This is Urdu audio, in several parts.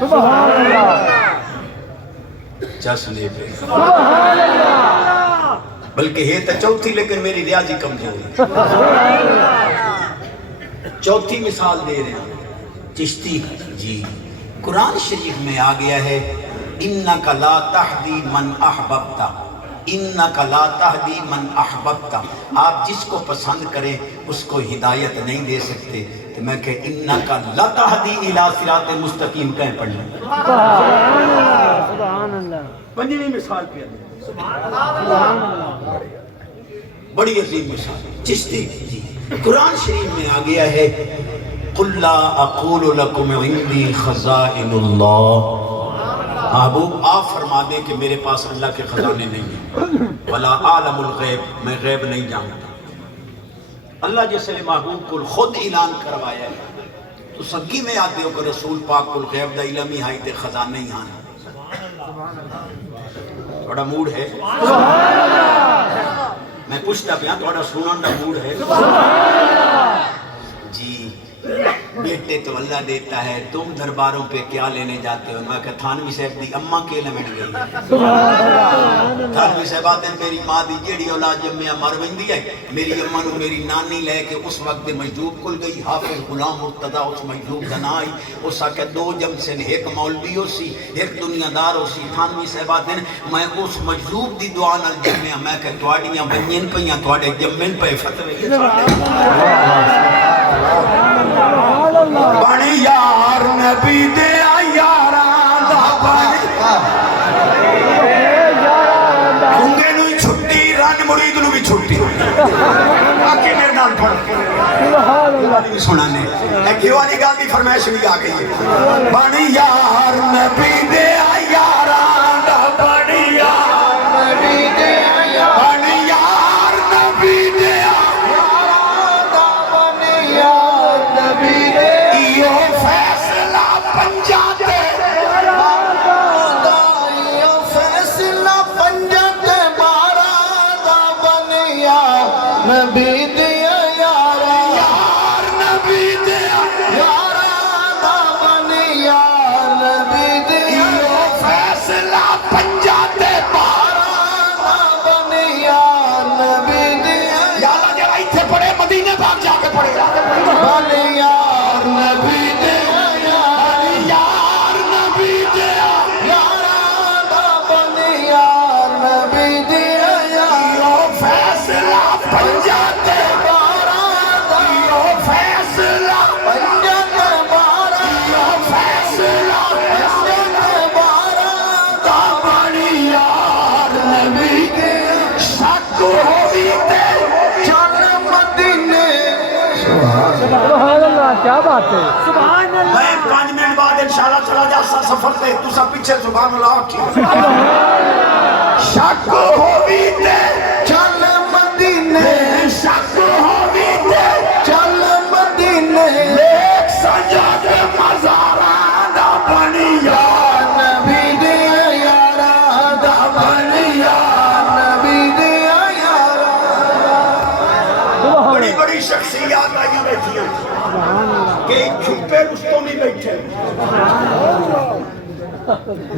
سبحان اللہ چسنے پہ بلکہ ہے تو چوتھی لیکن میری ریاضی کمزور ہے چوتھی مثال دے رہے ہیں چشتی جی قرآن شریف میں آ گیا ہے اِنَّكَ لَا تَحْدِي مَنْ أَحْبَبْتَ اِنَّكَ لَا تَحْدِي مَنْ أَحْبَبْتَ آپ جس کو پسند کریں اس کو ہدایت نہیں دے سکتے تو میں کہ اِنَّكَ لَا تَحْدِي إِلَىٰ صِرَاطٍ مُسْتَقِيمٍ کہیں پڑھ لیں سبحان اللہ پنجویں مثال پہ بڑی عظیم مثال چشتی جی قرآن شریف میں آ گیا ہے قُلْ لَا أَقُولُ لَكُمْ عِنْدِي خَزَائِنُ اللَّهِ محبوب آپ فرما دیں کہ میرے پاس اللہ کے خزانے نہیں ہیں وَلَا عَالَمُ الْغَيْبِ میں غیب نہیں جانتا اللہ جیسے محبوب کو خود اعلان کروایا ہے تو سگی میں آتے ہو کہ رسول پاک کو غیب دا علم ہی ہائی تے خزانے ہی ہاں تھوڑا موڈ ہے میں پوچھتا پیا تھوڑا سنن دا موڈ ہے جی بیٹے تو اللہ دیتا ہے تم درباروں پہ کیا لینے جاتے ہو میں کہ تھانوی صاحب دی اماں کے لمٹ گئی تھانوی صاحب آتے ہیں میری ماں دی جیڑی اولاد جب میں مر ویندی ہے میری اماں نو میری نانی لے کے اس وقت مجذوب کل گئی حافظ غلام مرتضیٰ اس مجذوب دنائی اس آکے دو جمسن ایک مولوی ہو سی ایک دنیا دار ہو سی تھانوی صاحب آتے ہیں میں اس مجذوب دی دعا نال جمعہ میں کہ تواڈیاں بنین پیاں تواڈے جمن پہ فتوی بڑی یار نبی دے یاراں دا بڑی ہونگے نو ہی چھٹی رن مرید نو بھی چھٹی باقی میرے نال پڑھ سنانے ایک یہ والی گال دی فرمائش بھی آ گئی ہے بڑی یار نبی دے یاراں دا بڑی یار نبی دے بڑی یار نبی دے نبی دیا یارا یار نبی دیا یارا دا بنی یار نبی دیا فیصلہ پنجاتے پارا دا بنی یار نبی دیا یالا جب ایتھے پڑھے مدینے پاک جا کے پڑھے بنی یار نبی دیا یار نبی دیا یارا دا بنی یار نبی دیا یارا فیصلہ پنجاتے پارا دا فیصلہ پنجاتے پارا فیصلہ پنجاتے پارا دا بنی یار نبی شک ہوئی تے چل مدینے سبحان اللہ کیا بات ہے سبحان اللہ میں 5 منٹ بعد انشاءاللہ چلا جاسا سفر تے تو سب پیچھے سبحان اللہ کی شک ہوئی تے چل مدینے شک ہوئی تے چل مدینے ایک سجاد مزاران دا بنی یار نبی دیا یارا دا بنی یار نبی دیا یارا بڑی بڑی شخصیات آئیں بیٹھی ہیں کہ چھپے رستوں میں بیٹھے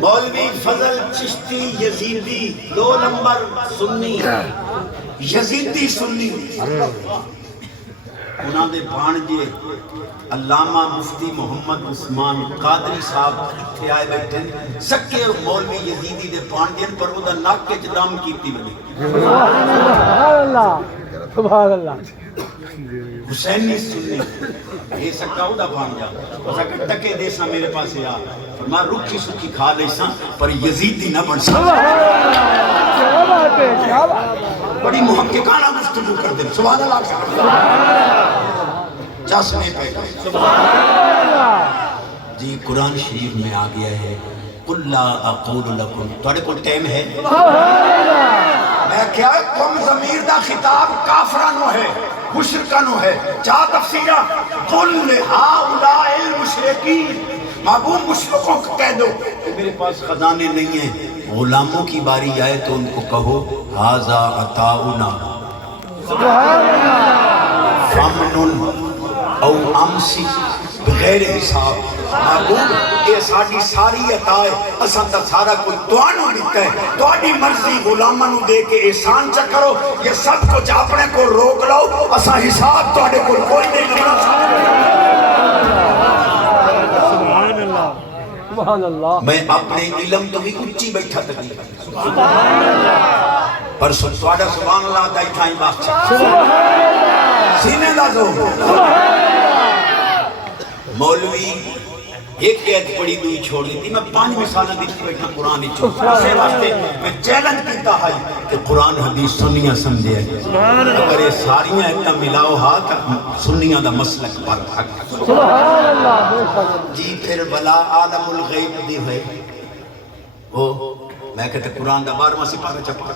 مولوی فضل چشتی یزیدی 2 نمبر سنی یزیدی سنی انہاں دے بھانجے علامہ مفتی محمد عثمان قادری صاحب اتھے آئے بیٹھے سکے مولوی یزیدی دے بھانجے پر وہ دا ناک کے جدام کیتی بنی سبحان اللہ سبحان اللہ حسینی سنی یہ سکا ہو دا بھانجا وہ سکا ٹکے دیسا میرے پاس یا فرمایا رکھی سکھی کھا دیسا پر یزیدی نہ بن سکتا کیا بات ہے کیا بات بڑی محققانہ گفتگو کر دیں سبحان اللہ چاسنے پہ گئے جی قرآن شریف میں آ گیا ہے قُلْ لَا أَقُولُ لَكُمْ توڑے کو ٹائم ہے میں کیا تم ضمیر دا خطاب کافرانو ہے مشرکانو ہے چاہ تفسیرہ قُلْ لِهَٰؤُلَاءِ الْمُشْرِكِينَ محبوب مشرکوں کو کہہ دو کہ میرے پاس خزانے نہیں ہیں غلاموں کی باری آئے تو ان کو کہو هَذَا عَطَاؤُنَا فَمْنُنْ او امسک بغیر حساب محبوب یہ ساری ساری عطا ہے اساں تا سارا کوئی توانو دیتا ہے توانی مرضی غلاماں نو دے کے احسان چا کرو یہ سب کچھ اپنے کو روک لو اساں حساب تو کوئی نہیں کرنا سبحان اللہ میں اپنے علم تو بھی اچھی بیٹھا تک پر سوادہ سبحان اللہ دائی تھائیں بات سینے دا زور مولوی ایک ایت پڑی دوئی چھوڑ دی تھی میں 5 مثالیں دیکھتی بیٹھا قرآن ہی چھوڑ اسے واسطے میں چیلنج کیتا ہے کہ قرآن حدیث سنیاں سمجھے اگر یہ ساریاں اتنا ملاؤ ہاں تک سنیاں دا مسلک پر حق سبحان اللہ جی پھر بلا عالم الغیب دی ہے وہ میں کہتے قرآن دا 12واں سپارہ چپا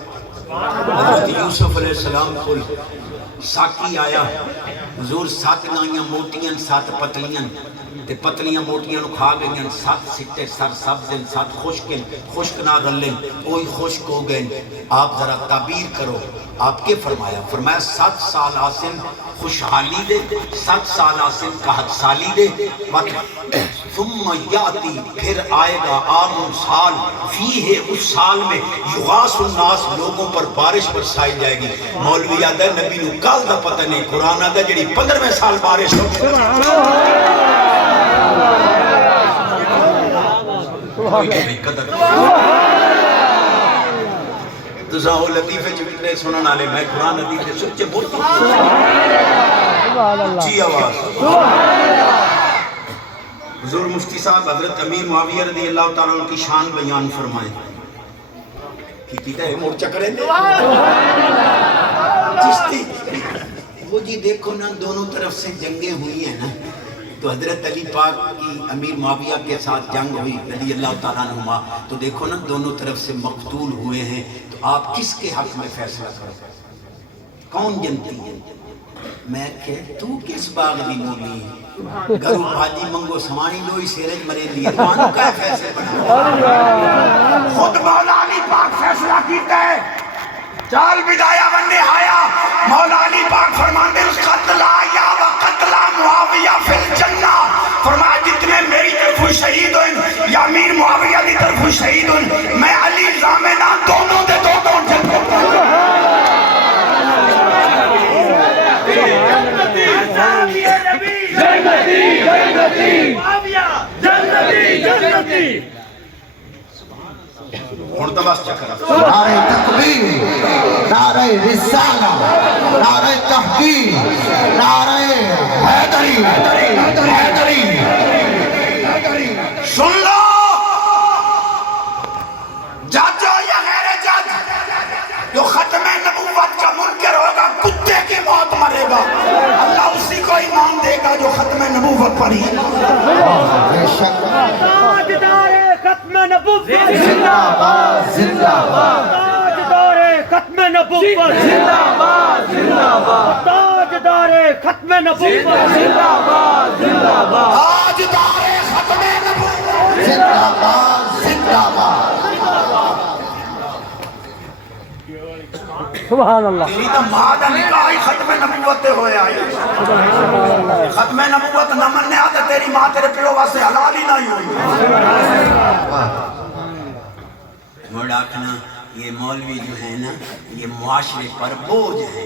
حضرت یوسف علیہ السلام کو ساکی آیا حضور 7 نائیاں موٹیاں 7 پتلیاں تے پتلیاں موٹیاں نو کھا گئیں 7 سٹے سر سبزن 7 خشک نہ رلن کوئی خشک ہو گئے آپ ذرا تعبیر کرو آپ کے فرمایا 7 سال آسن خوشحالی دے 7 سال آسن قحط سالی دے ثم یاتی پھر آئے گا عام سال فیہ اس سال میں یغاث الناس لوگوں پر بارش برسائی جائے گی مولوی آدھا نبی نو کال دا پتہ نہیں قرآن آدھا جڑی 15ویں سال بارش ہو کوئی نہیں قدر تو وہ لطیفے چکتے سنن آلے میں قرآن حدیث سچے بولتا جی آواز حضور مفتی صاحب حضرت امیر معاویہ رضی اللہ تعالیٰ عنہ کی شان بیان فرمائے کی کہتا ہے موڑ چکرے دے چشتی وہ جی دیکھو نا دونوں طرف سے جنگیں ہوئی ہیں نا تو حضرت علی پاک کی امیر معاویہ کے ساتھ جنگ ہوئی رضی اللہ تعالیٰ عنہ تو دیکھو نا دونوں طرف سے مقتول ہوئے ہیں تو آپ کس کے حق میں فیصلہ کرو کون جنتی ہے میں کہ تو کس باغ دی مولی ہے گرو بھاجی منگو سوانی لوئی سیرج مرے لیے توانو کا فیصلہ بنا خود مولا علی پاک فیصلہ کیتا ہے چال بدایا من نہایا مولا علی پاک فرماندے اس قتل آیا و قتل معاویہ فی الجنہ فرمایا جتنے میری طرف شہید ہوئے یا امیر معاویہ دی طرف شہید ہوئے میں علی زامنہ دونوں دے دونوں بس چکر نعرہ تکبیر نعرہ رسالہ نعرہ تحقیق نعرہ حیدری سن لو جج ہو یا غیر جج جو ختم نبوت کا منکر ہوگا کتے کی موت مرے گا اللہ اسی کو ایمان دے گا جو ختم نبوت پر ہی تاجدار ختم نبوت زندہ باد زندہ باد تاجدار ختم نبوت زندہ باد زندہ باد تاجدار ختم نبوت زندہ باد زندہ باد تاجدار ختم نبوت زندہ باد زندہ باد سبحان اللہ تیری تو ماں دا نکاح ہی ختم نبوت ہوئے آئے ختم نبوت نہ مننے آتے تیری ماں تیرے پیو واسے حلال ہی نہیں ہوئی مڑ آکھنا یہ مولوی جو ہے نا یہ معاشرے پر بوجھ ہے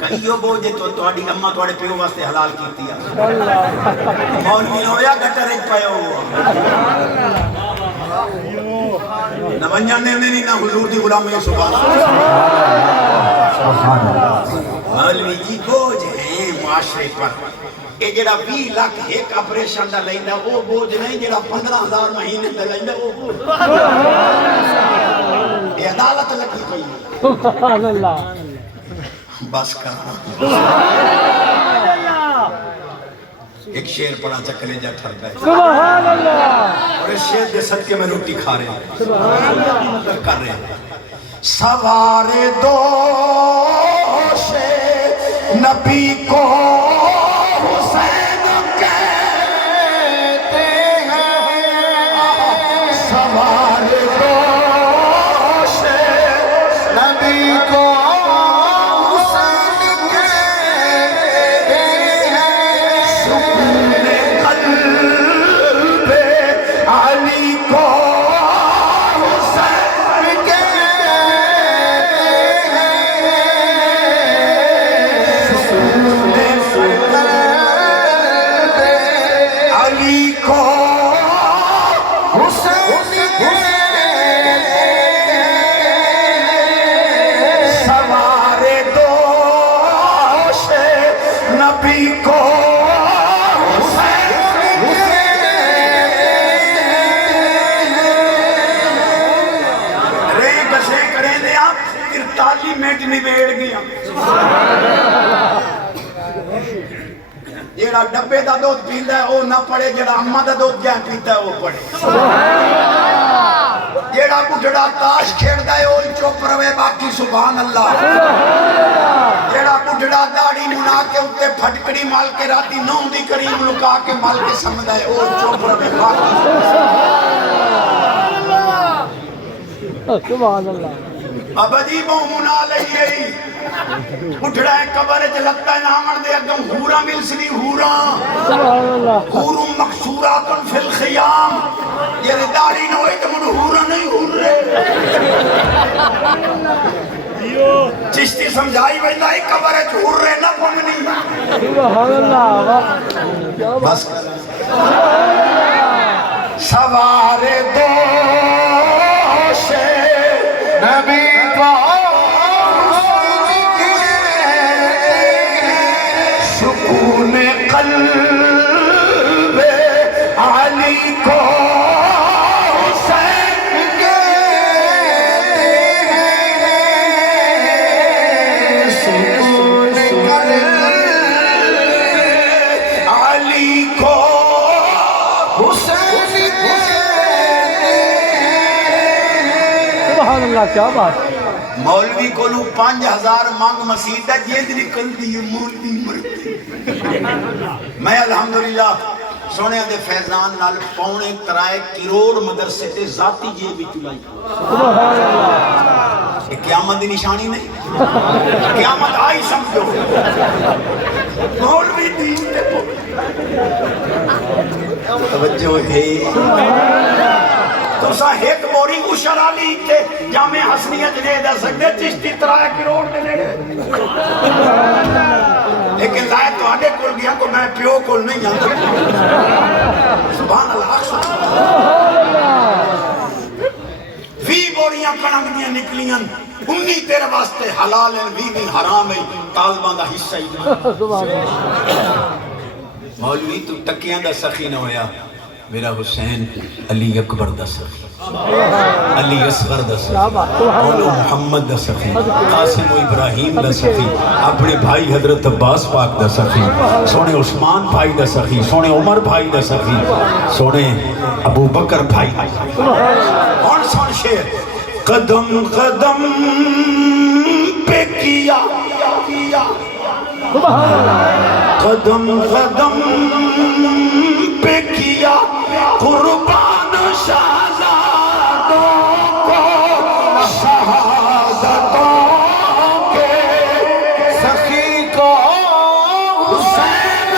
کئیو بوجھ ہے تو تھوڑی اماں تھوڑے پیو واسے حلال کیتی ہے مولوی ہویا گٹر ایک پیو نہ ونجانے نہیں نہ حضور دی غلامی سبحان اللہ مولوی جی بوجھ ہیں معاشرے پر یہ جڑا 20 لاکھ ایک آپریشن دا لیندا وہ بوجھ نہیں جڑا 15,000 مہینے دا لیندا وہ بوجھ یہ عدالت لگی پئی سبحان اللہ بس کر ایک شعر پڑھا چکلے جا ٹھرتا ہے سبحان اللہ اور اس شعر دے صدقے میں روٹی کھا رہے ہیں کر رہے ہیں سوارے دوش نبی کو حسین کہتے ہیں سوارے دوش نبی کو حسین کہتے ہیں سکون قلب منٹ نبیڑ گیا جیڑا ڈبے دا دودھ پیندا ہے وہ نہ پڑے جیڑا اماں دا دودھ جائیں پیتا ہے وہ پڑے جیڑا بڈھڑا تاش کھیڑدا ہے وہ چپ رہے باقی سبحان اللہ جیڑا بڈھڑا داڑھی منا کے اتے پھٹکڑی مال کے راتی نو دی کریم لکا کے مال کے سمجھدا ہے وہ چپ رہے باقی سبحان اللہ اب عجیبوں منا لئیے اٹھڑا ہے قبر لگتا ہے نامن دے اگم ہورا ملسلی ہورا سبحان اللہ ہورم مقصوراتن فی الخیام یہ داڑھی نہ ہوئے تو مجھے ہورا نہیں ہور رہے چشتی سمجھائی بیندہ ایک قبر ہے ہور رہے نہ پمنی سبحان اللہ بس سوار دو سے نبی کا سکون قلب علی کو حسین سکون قلب علی کو حسین سبحان اللہ کیا بات مولوی کو لو 5000 مانگ مسیدہ جید نکل دی مولوی مرتی میں الحمدللہ سونے دے فیضان نال 3.25 کروڑ مدرسے تے ذاتی جیب بھی چلائی سبحان اللہ یہ قیامت دی نشانی نہیں قیامت آئی سمجھو مولوی دین تے توجہ ہے تو سا ایک بوری اشرا لی تھے جامع حسنیہ جنے دے سکتے چشتی 3 کروڑ دے لے لیکن لائے تو آنے کل گیا کو میں پیو کل نہیں جانتا سبحان اللہ وی بوریاں کننگ دیاں نکلیاں 19 تیرے واسطے حلال ہیں 20 حرام ہیں طالبان دا حصہ ہی سبحان اللہ مولوی تو تکیاں دا سخی نہ ہویا میرا حسین علی اکبر دا سخی علی اصغر دا سخی اولو محمد دا سخی قاسم و ابراہیم دا سخی اپنے بھائی حضرت عباس پاک دا سخی سونے عثمان بھائی دا سخی سونے عمر بھائی دا سخی سونے ابو بکر بھائی کون سون شیر قدم قدم پہ کیا قدم قدم پہ کیا قربان شہزادوں کو شہادتوں کے سخی کو حسین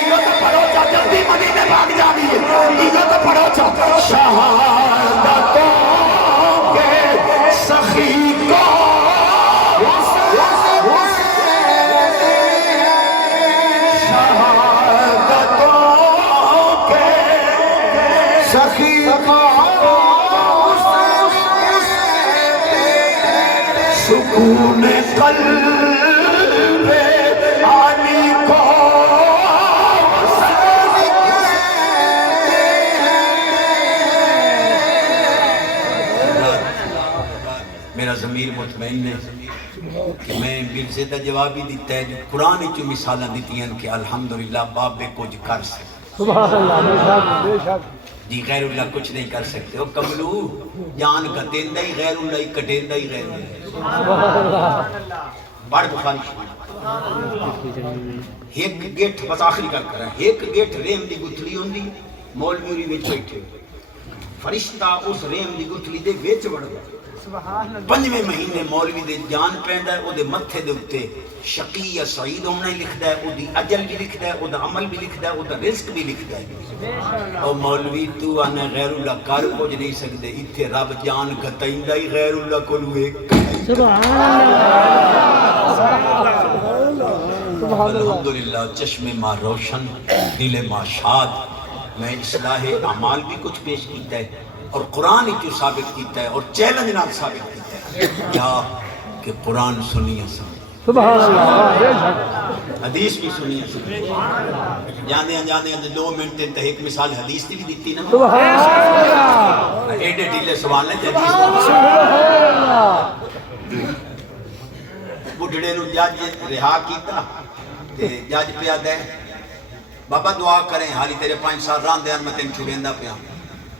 یہ تو پڑھو چا جلدی مدینے بھاگ جانی ہے یہ تو پڑھو چا شہادتوں کے سخی کو سخی سکون قلب علی کو میرا ضمیر مطمئن ہے کہ میں بلزدہ جوابی دیتا ہے قرآن چو مثالہ دیتی ہیں کہ الحمدللہ بابے کچھ کر سکتے سبحان اللہ بے شک جی غیر اللہ کچھ نہیں کر سکتے ہو کملو جان کٹیندہ ہی غیر اللہ ہی کٹیندہ ہی غیر اللہ سبحان اللہ بڑھ بخاری ایک گیٹ بس آخری کر رہا ہے ایک گیٹ ریم دی گتھلی ہوندی مولوی اوری وچ بیٹھے فرشتہ اس ریم دی گتھلی دے وچ وڑ گیا 5ویں مہینے مولوی دے جان پیندا ہے او دے متھے دے اوتے شقی یا سعید ہونا ہی لکھدا ہے او دی اجل بھی لکھدا ہے او دا عمل بھی لکھدا ہے او دا رزق بھی لکھدا ہے او مولوی تو آنا غیر اللہ کر کچھ نہیں سکدے ایتھے رب جان گتائندا ہی غیر اللہ کولو ایک سبحان اللہ الحمدللہ چشم ماں روشن دل ماں شاد میں اصلاح اعمال بھی کچھ پیش کیتا ہے اور قرآن ہی کیوں ثابت کیتا ہے اور چیلنج نال ثابت کیتا ہے کیا کہ قرآن سنیے سن سبحان اللہ بے شک حدیث بھی سنی جانے جانے 2 منٹ تے ایک مثال حدیث دی بھی دیتی نا سبحان اللہ ایڈے ڈیلے سوال نے حدیث سبحان اللہ بڈھڑے نو جج رہا کیتا تے جج پیا دے بابا دعا کریں حالی تیرے 5 سال ران دیان میں تین چھوڑیندا پیا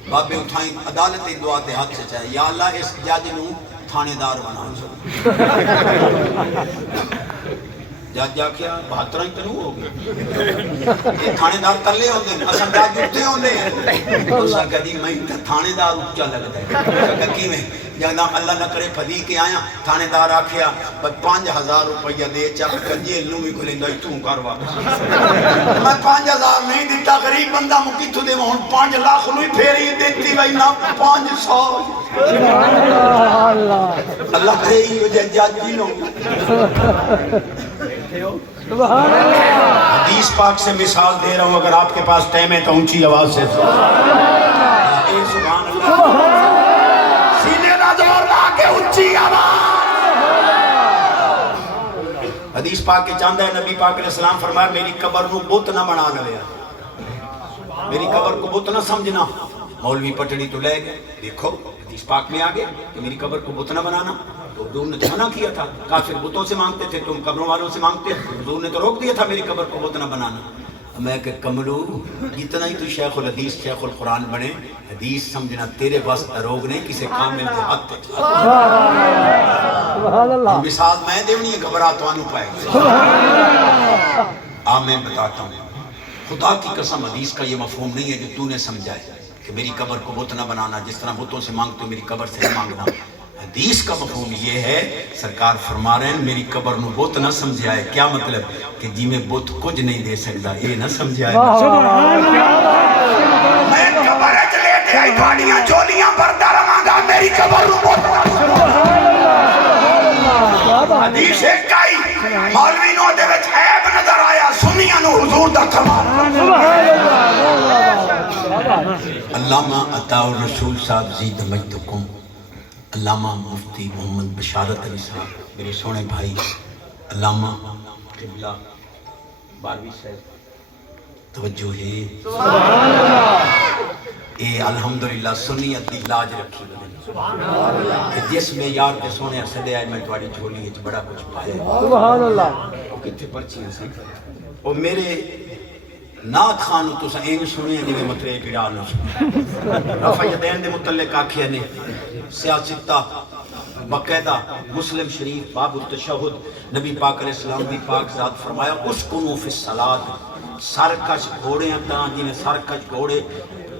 بابے اٹھائیں عدالت دی دعا تے ہاتھ سے چاہے یا اللہ اس جج نو تھانے دار بنا جج آکھیا 72 ہی تنو ہو گئے یہ تھانے دار تلے ہوندے ہیں اساں جج اٹھتے ہوندے ہیں اساں کہدی میں تے تھانے دار اونچا لگدا ہے کہ کیویں جانا اللہ نہ کرے پھدی کے آیا تھانے دار آکھیا 5000 روپیہ دے چاک کنجیل نو بھی کھلیندا تو کر واپس میں 5000 نہیں دیتا غریب بندہ مکی تو دے ہن 5 لاکھ نو ہی پھیری دیتی بھائی نہ 500 اللہ کرے ہی جو جج جی لو سبحان اللہ حدیث پاک سے مثال دے رہا ہوں اگر آپ کے پاس ٹائم ہے تو اونچی آواز سے سبحان اللہ سینے نہ زور لا کے اونچی آواز حدیث پاک کے چاندہ ہے نبی پاک علیہ السلام فرمایا میری قبر نو بت نہ بنا لیا میری قبر کو بت نہ سمجھنا مولوی پٹڑی تو لے گئے دیکھو حدیث پاک میں آگے کہ میری قبر کو بت نہ بنانا تو حضور نے تو منع کیا تھا کافر بتوں سے مانگتے تھے تم قبروں والوں سے مانگتے حضور نے تو روک دیا تھا میری قبر کو بت نہ بنانا میں کہ کملو جتنا ہی تو شیخ الحدیث شیخ القرآن بنے حدیث سمجھنا تیرے بس اروگ نہیں کسے کامل دے ہاتھ سبحان اللہ مثال میں دیونی ہے گھبرا تو آنو پائے میں بتاتا ہوں خدا کی قسم حدیث کا یہ مفہوم نہیں ہے جو تو نے سمجھا ہے کہ میری قبر کو بت نہ بنانا جس طرح بتوں سے مانگتے ہو میری قبر سے نہ مانگنا حدیث کا مفہوم یہ ہے سرکار فرما رہے ہیں میری قبر نو بت نہ سمجھا ہے کیا مطلب کہ جی میں بت کچھ نہیں دے سکتا یہ نہ سمجھا ہے میں قبر چلے دے آئی تھاڑیاں چولیاں بردہ رمانگا میری قبر نو بت نہ حدیث ایک کائی مولوی نو دے وچ عیب نظر آیا سنیاں نو حضور دا کمال علامہ عطا الرسول صاحب زید مجدکم علامہ مفتی محمد بشارت علی صاحب میرے سونے بھائی علامہ قبلہ باروی صاحب توجہ ہے اے الحمدللہ سنیت دی لاج رکھی بنے جس میں یار کے سونے سدے آئے میں توڑی جھولی ہے بڑا کچھ پائے سبحان اللہ وہ کتنے پرچیاں سی وہ میرے نات خانو تو سائنگ سنے ہیں جنہیں مطلع پیران نہ سنے رفع یدین دے متعلق آکھیا نے سیاستہ باقاعدہ مسلم شریف باب التشہد نبی پاک علیہ السلام بھی پاک ذات فرمایا اسکنو فی الصلاۃ سرکش گھوڑے ہیں جنہیں سرکش گھوڑے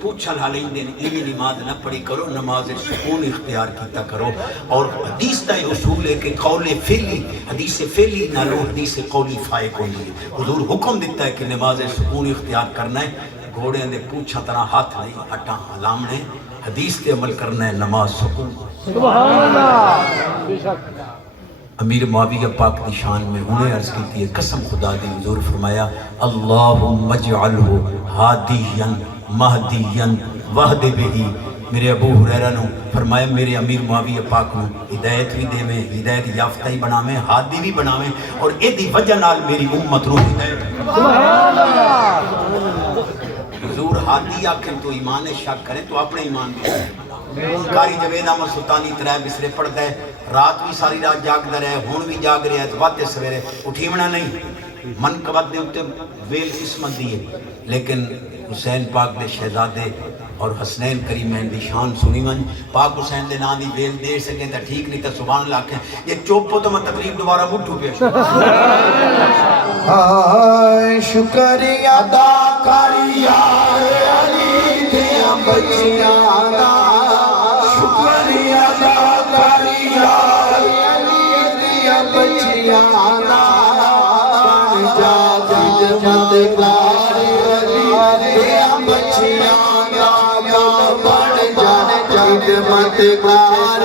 پوچھل حالین دین اینی نماز نہ پڑھی کرو نماز سکون اختیار کیتا کرو اور حدیث دا اصول ہے کہ قول فعلی حدیث فعلی نہ لو حدیث قولی فائق ہوندی ہے حضور حکم دیتا ہے کہ نماز سکون اختیار کرنا ہے گھوڑے دے پوچھا طرح ہاتھ نہیں ہٹا حلامنے حدیث تے عمل کرنا ہے نماز سکون سبحان اللہ بے شک امیر معاویہ پاک کی شان میں انہیں عرض کی تھی قسم خدا دی حضور فرمایا اللہم اجعلہ ہادیاً مہدیاً وحد بہی میرے ابو حریرہ نے فرمایا میرے امیر معاویہ پاک نے ہدایت بھی دے میں ہدایت یافتہ ہی بنا میں ہادی بھی بنا میں اور ایدی وجہ نال میری امت رو ہدایت سبحان اللہ حضور ہادی آکھیں تو ایمان شک کریں تو اپنے ایمان بھی کاری جوید احمد سلطانی ترائے بسرے پڑھ دے رات بھی ساری رات جاگ دے رہے ہون بھی جاگ رہے ہیں تو باتے سویرے اٹھیمنا نہیں من قبط دے ہوتے ویل قسمت دیئے لیکن حسین پاک دے شہزادے اور حسنین کریمین دی شان سنی من پاک حسین دے نام دی ویل دے سکیں تا ٹھیک نہیں تا سبحان اللہ کہیں یہ چوپو تو میں تقریب دوبارہ مٹھو پیش شکریہ ادا کریا علی دیاں بچیاں شکریہ ادا کریا علی دیاں بچیاں بن جا خدمتگار علی دیاں بچیاں بن جا خدمتگار